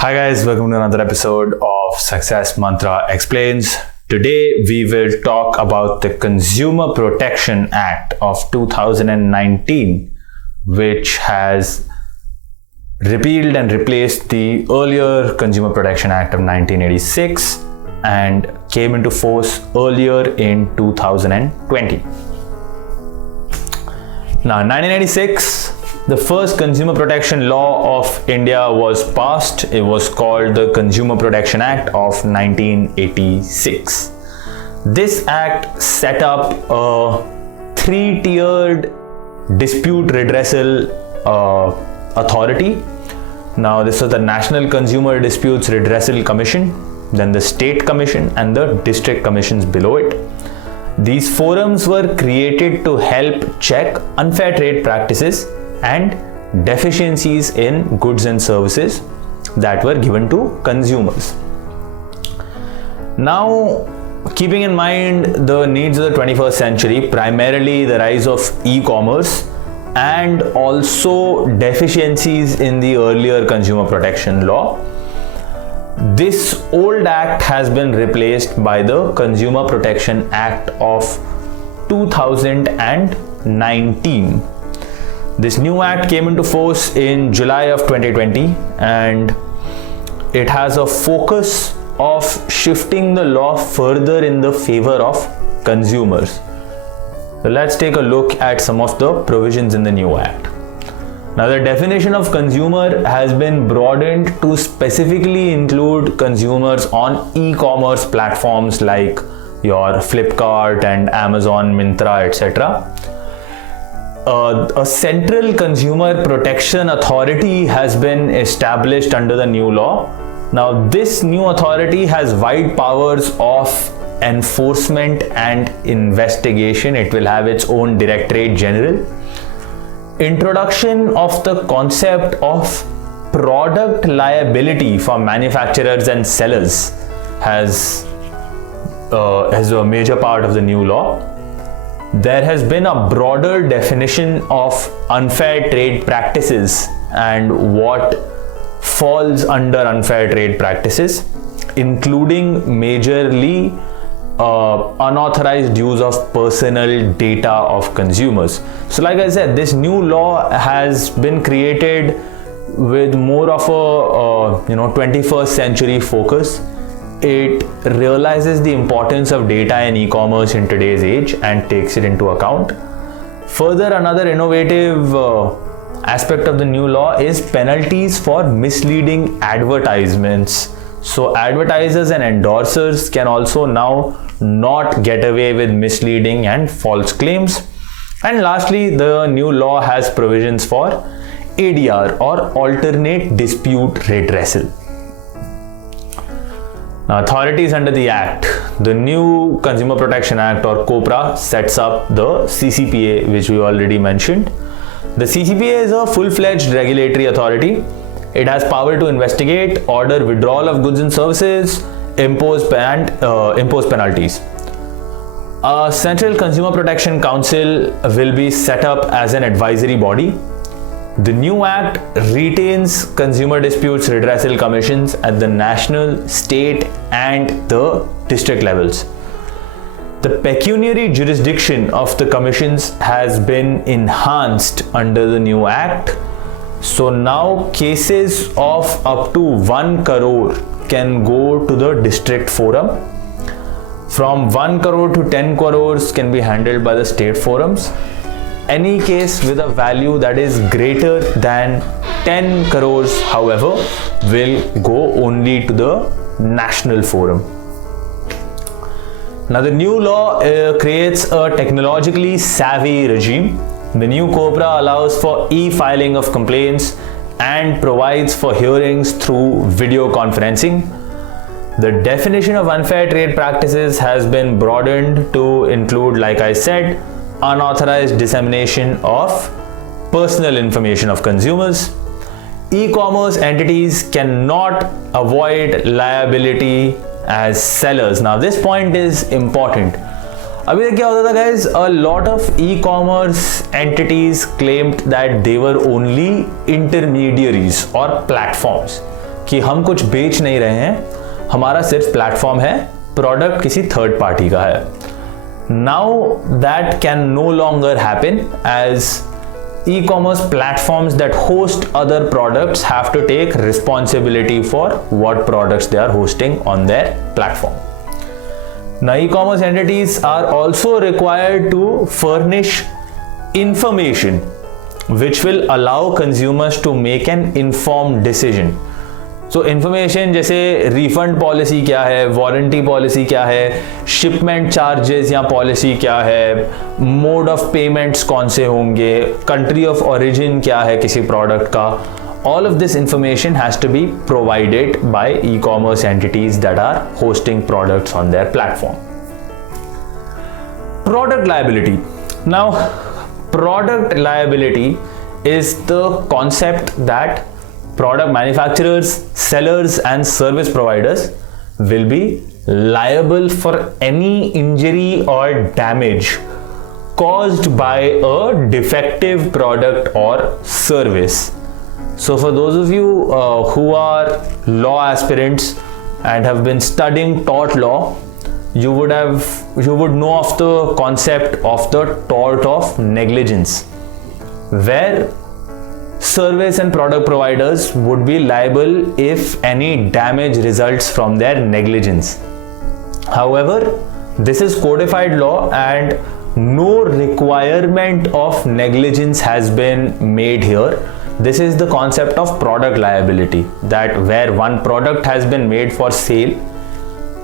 Hi guys, welcome to another episode of Success Mantra Explains. Today we will talk about the Consumer Protection Act of 2019, which has repealed and replaced the earlier Consumer Protection Act of 1986 and came into force earlier in 2020. Now, 1986, the first consumer protection law of India was passed. It was called the Consumer Protection Act of 1986. This act set up a three-tiered dispute redressal authority. Now, this was the National Consumer Disputes Redressal Commission, then the State Commission and the District Commissions below it. These forums were created to help check unfair trade practices and deficiencies in goods and services that were given to consumers. Now, keeping in mind the needs of the 21st century, primarily the rise of e-commerce and also deficiencies in the earlier consumer protection law, this old act has been replaced by the Consumer Protection Act of 2019. This new act came into force in July of 2020 and it has a focus of shifting the law further in the favor of consumers. So let's take a look at some of the provisions in the new act. Now, the definition of consumer has been broadened to specifically include consumers on e-commerce platforms like your Flipkart and Amazon, Myntra, etc. A central consumer protection authority has been established under the new law. Now, this new authority has wide powers of enforcement and investigation. It will have its own Directorate General. Introduction of the concept of product liability for manufacturers and sellers has a major part of the new law. There has been a broader definition of unfair trade practices and what falls under unfair trade practices, including majorly unauthorized use of personal data of consumers. So like I said, this new law has been created with more of a 21st century focus. It realizes the importance of data in e-commerce in today's age and takes it into account. Further, another innovative aspect of the new law is penalties for misleading advertisements. So advertisers and endorsers can also now not get away with misleading and false claims. And lastly, the new law has provisions for ADR or alternate dispute redressal. Now, authorities under the Act. The new Consumer Protection Act or COPRA sets up the CCPA, which we already mentioned. The CCPA is a full-fledged regulatory authority. It has power to investigate, order withdrawal of goods and services, impose penalties. A Central Consumer Protection Council will be set up as an advisory body. The new act retains consumer disputes redressal commissions at the national, state and the district levels. The pecuniary jurisdiction of the commissions has been enhanced under the new act. So now cases of up to 1 crore can go to the district forum. From 1 crore to 10 crores can be handled by the state forums. Any case with a value that is greater than 10 crores, however, will go only to the national forum. Now, the new law creates a technologically savvy regime. The new COPRA allows for e-filing of complaints and provides for hearings through video conferencing. The definition of unfair trade practices has been broadened to include, like I said, unauthorized dissemination of personal information of consumers. E-commerce entities cannot avoid liability as sellers. Now, this point is important. अभी तक क्या होता था guys, a lot of e-commerce entities claimed that they were only intermediaries or platforms, कि हम कुछ बेच नहीं रहे हैं, हमारा सिर्फ प्लेटफॉर्म है, प्रोडक्ट किसी थर्ड पार्टी का है. Now that can no longer happen as e-commerce platforms that host other products have to take responsibility for what products they are hosting on their platform. Now, e-commerce entities are also required to furnish information which will allow consumers to make an informed decision. So information जैसे refund policy क्या है, warranty policy क्या है, shipment charges या policy क्या है, mode of payments कौन से होंगे, कंट्री ऑफ ओरिजिन क्या है किसी प्रोडक्ट का. All of this information has to be provided by e-commerce entities that are hosting products on their platform. Product liability. Now, product liability is the concept that product manufacturers, sellers and service providers will be liable for any injury or damage caused by a defective product or service. So for those of you who are law aspirants and have been studying tort law, you would know of the concept of the tort of negligence, where service and product providers would be liable if any damage results from their negligence. However, this is codified law and no requirement of negligence has been made here. This is the concept of product liability, that where one product has been made for sale,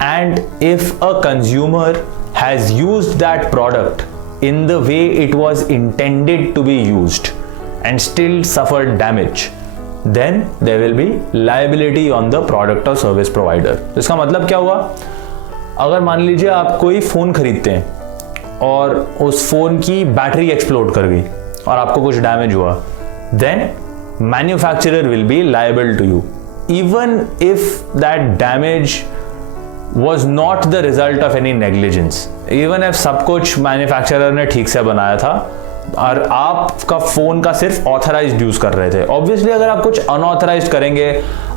and if a consumer has used that product in the way it was intended to be used and still suffered damage, then there will be liability on the product or service provider. इसका मतलब क्या हुआ? अगर मान लीजिए आप कोई phone खरीदते हैं और उस फ़ोन की बैटरी एक्सप्लोड कर गई और आपको कुछ डैमेज हुआ, then manufacturer will be liable to you, even if that damage was not the result of any negligence. Even if सब कुछ मैन्युफैक्चरर ने ठीक से बनाया था और आपका फोन का सिर्फ ऑथराइज्ड यूज कर रहे थे. ऑब्वियसली अगर आप कुछ अनऑथराइज्ड करेंगे,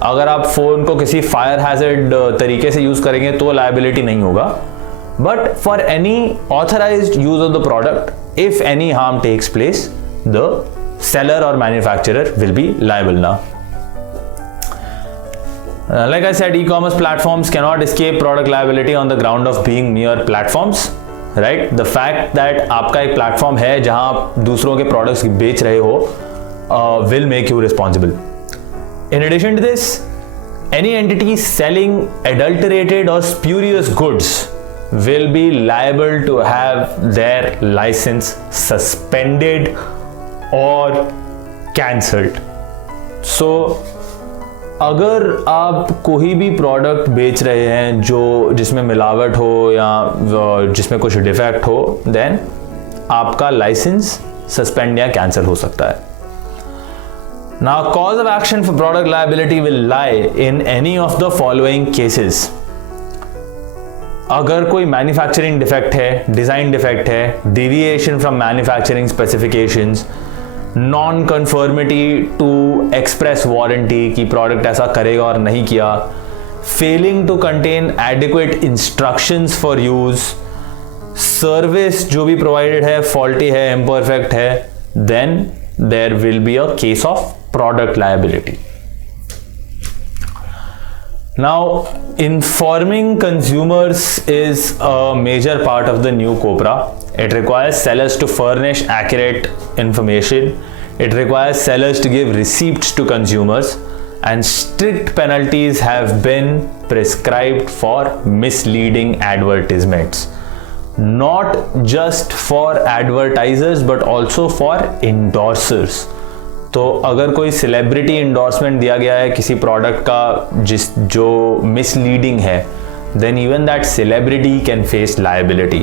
अगर आप फोन को किसी फायर हैजर्ड तरीके से यूज करेंगे तो लायबिलिटी नहीं होगा. But for any authorised use of the product, if any harm takes place, the seller or manufacturer will be liable now. Like I said, e-commerce platforms cannot escape product liability on the ground of being mere platforms. Right? The fact that आपका एक platform है जहां आप दूसरों के products बेच रहे हो will make you responsible. In addition to this, any entity selling adulterated or spurious goods will be liable to have their license suspended or cancelled. So अगर आप कोई भी प्रोडक्ट बेच रहे हैं जिसमें मिलावट हो या जिसमें कुछ डिफेक्ट हो, देन आपका लाइसेंस सस्पेंड या कैंसिल हो सकता है. Now, cause of action for product liability will lie in any of the following cases. अगर कोई मैन्युफैक्चरिंग डिफेक्ट है, डिजाइन डिफेक्ट है, deviation from manufacturing specifications, non conformity to express warranty कि product ऐसा करेगा और नहीं किया, failing to contain adequate instructions for use, service जो भी प्रोवाइडेड है फॉल्टी है, इम्परफेक्ट है, then there will be a case of product liability. Now, informing consumers is a major part of the new COPRA. It requires sellers to furnish accurate information. It requires sellers to give receipts to consumers, and strict penalties have been prescribed for misleading advertisements. Not just for advertisers but also for endorsers. तो अगर कोई celebrity endorsement दिया गया है किसी product का जो misleading है, then even that celebrity can face liability.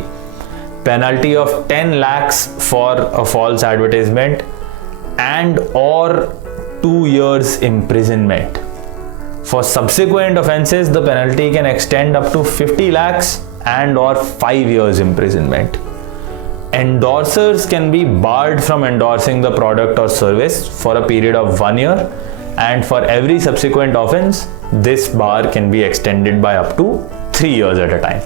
Penalty of 10 lakhs for a false advertisement and और 2 years imprisonment. For subsequent offenses, the penalty can extend up to 50 lakhs and or 5 years imprisonment. Endorsers can be barred from endorsing the product or service for a period of 1 year, and for every subsequent offense, this bar can be extended by up to 3 years at a time.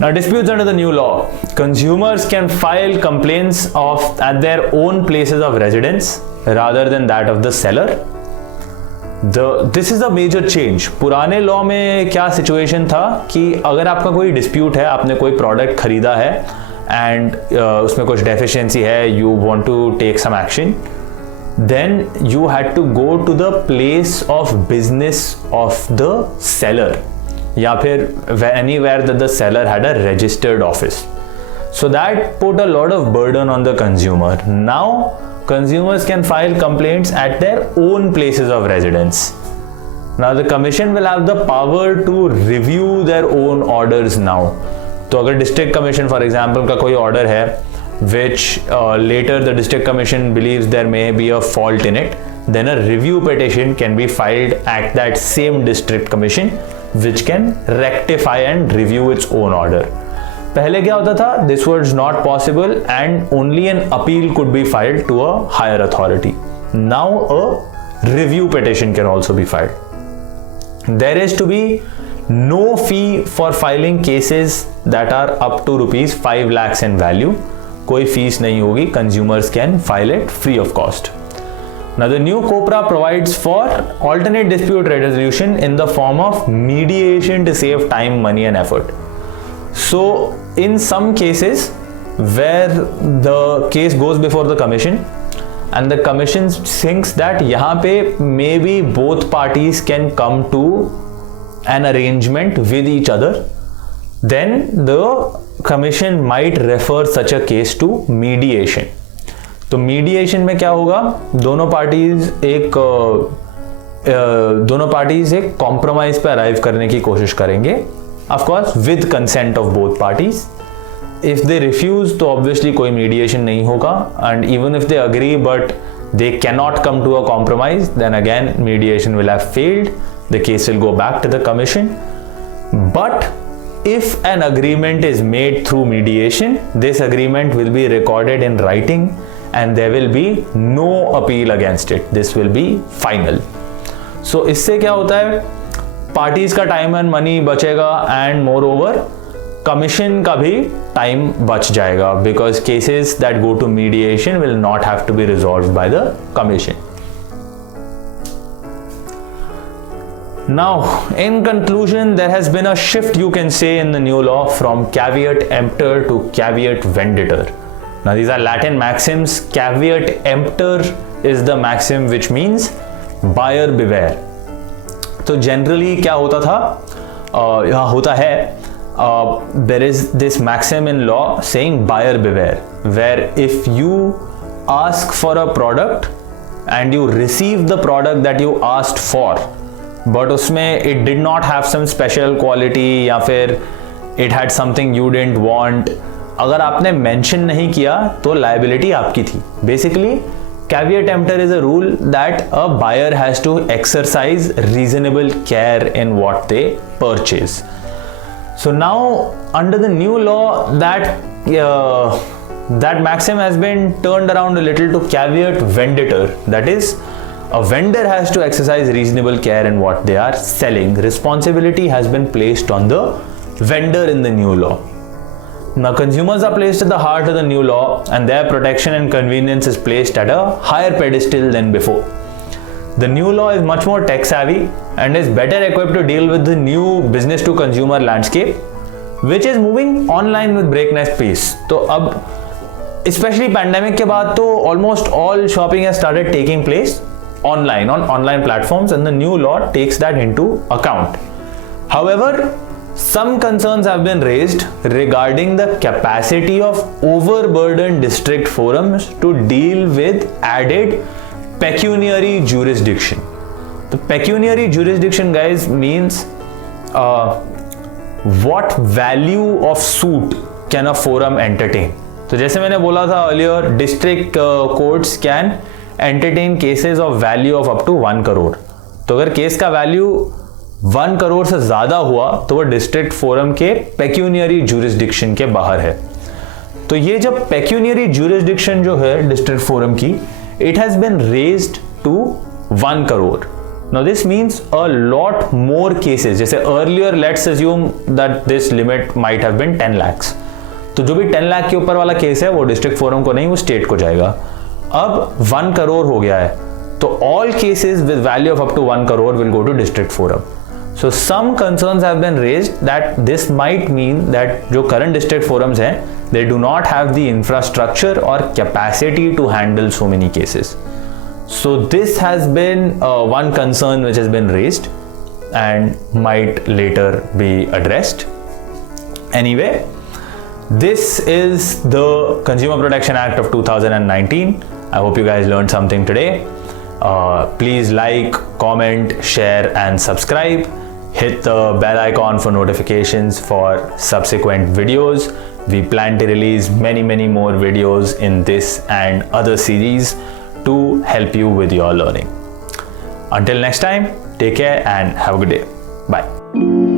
Now, disputes under the new law. Consumers can file complaints at their own places of residence rather than that of the seller. This is a major change. पुराने law में क्या situation था कि अगर आपका कोई dispute है, आपने कोई प्रोडक्ट खरीदा है एंड उसमें कुछ डेफिशिएंसी है, you want to take some action, then you had to go to the place of business of the seller या फिर anywhere that the seller had a registered office. So that put a lot of burden on the consumer. Now consumers can file complaints at their own places of residence. Now the commission will have the power to review their own orders now. तो अगर district commission for example का कोई order है which later the district commission believes there may be a fault in it, then a review petition can be filed at that same district commission which can rectify and review its own order. पहले क्या होता था? This was not possible and only an appeal could be filed to a higher authority. Now a review petition can also be filed. There is to be no fee for filing cases that are up to rupees 5 lakhs in value. कोई fees नहीं होगी. Consumers can file it free of cost. Now the new COPRA provides for alternate dispute resolution in the form of mediation to save time, money and effort. So in some cases where the case goes before the commission and the commission thinks that यहाँ पे maybe both parties can come to an arrangement with each other, then the commission might refer such a case to mediation. तो mediation में क्या होगा? दोनों parties एक compromise पे arrive करने की कोशिश करेंगे, of course with consent of both parties. If they refuse तो ऑब्वियसली कोई मीडिएशन नहीं होगा, and even if they agree but they cannot come to a compromise, then again mediation will have failed. The case will go back to the commission. But if an agreement is made through mediation, this agreement will be recorded in writing and there will be no appeal against it. This will be final. So इससे क्या होता है? Parties का time and money बचेगा, and moreover commission का भी time बच जाएगा, because cases that go to mediation will not have to be resolved by the commission. Now, in conclusion, there has been a shift, you can say, in the new law from caveat emptor to caveat venditor. Now, these are Latin maxims. Caveat emptor is the maxim which means buyer beware. तो generally क्या होता था, होता है, there is this maxim in law saying buyer beware, where if you ask for a product and you receive the product that you asked for, but उसमें it did not have some special quality या फिर it had something you didn't want, अगर आपने mention नहीं किया तो liability आपकी थी. Basically, caveat emptor is a rule that a buyer has to exercise reasonable care in what they purchase. So now, under the new law, that maxim has been turned around a little to caveat venditor. That is, a vendor has to exercise reasonable care in what they are selling. Responsibility has been placed on the vendor in the new law. Now, consumers are placed at the heart of the new law, and their protection and convenience is placed at a higher pedestal than before. The new law is much more tech savvy and is better equipped to deal with the new business to consumer landscape, which is moving online with breakneck pace. तो अब especially pandemic के बाद तो almost all shopping has started taking place online on online platforms, and the new law takes that into account. However, some concerns have been raised regarding the capacity of overburdened district forums to deal with added pecuniary jurisdiction. The pecuniary jurisdiction, guys, means what value of suit can a forum entertain. तो जैसे मैंने बोला था earlier, district courts can entertain cases of value of up to 1 crore. तो अगर case का value 1 crore से ज्यादा हुआ तो वो डिस्ट्रिक्ट फोरम के पेक्यूनियरी ज्यूरिसडिक्शन के बाहर है. तो ये जब पेक्यूनियरी ज्यूरिसडिक्शन जो है डिस्ट्रिक्ट फोरम की, it has been raised to 1 crore. Now this means a lot more cases. जैसे earlier let's assume that this limit might have been 10 lakhs. तो जो भी 10 लाख के ऊपर वाला केस है वो डिस्ट्रिक्ट फोरम को नहीं, वो स्टेट को जाएगा. अब 1 करोड़ हो गया है तो all cases with value of up to 1 crore will go to district forum. So some concerns have been raised that this might mean that जो current district forums हैं they do not have the infrastructure or capacity to handle so many cases. So this has been one concern which has been raised and might later be addressed. Anyway, this is the Consumer Protection Act of 2019. I hope you guys learned something today. Please like, comment, share and subscribe. Hit the bell icon for notifications for subsequent videos. We plan to release many more videos in this and other series to help you with your learning. Until next time, take care and have a good day. Bye.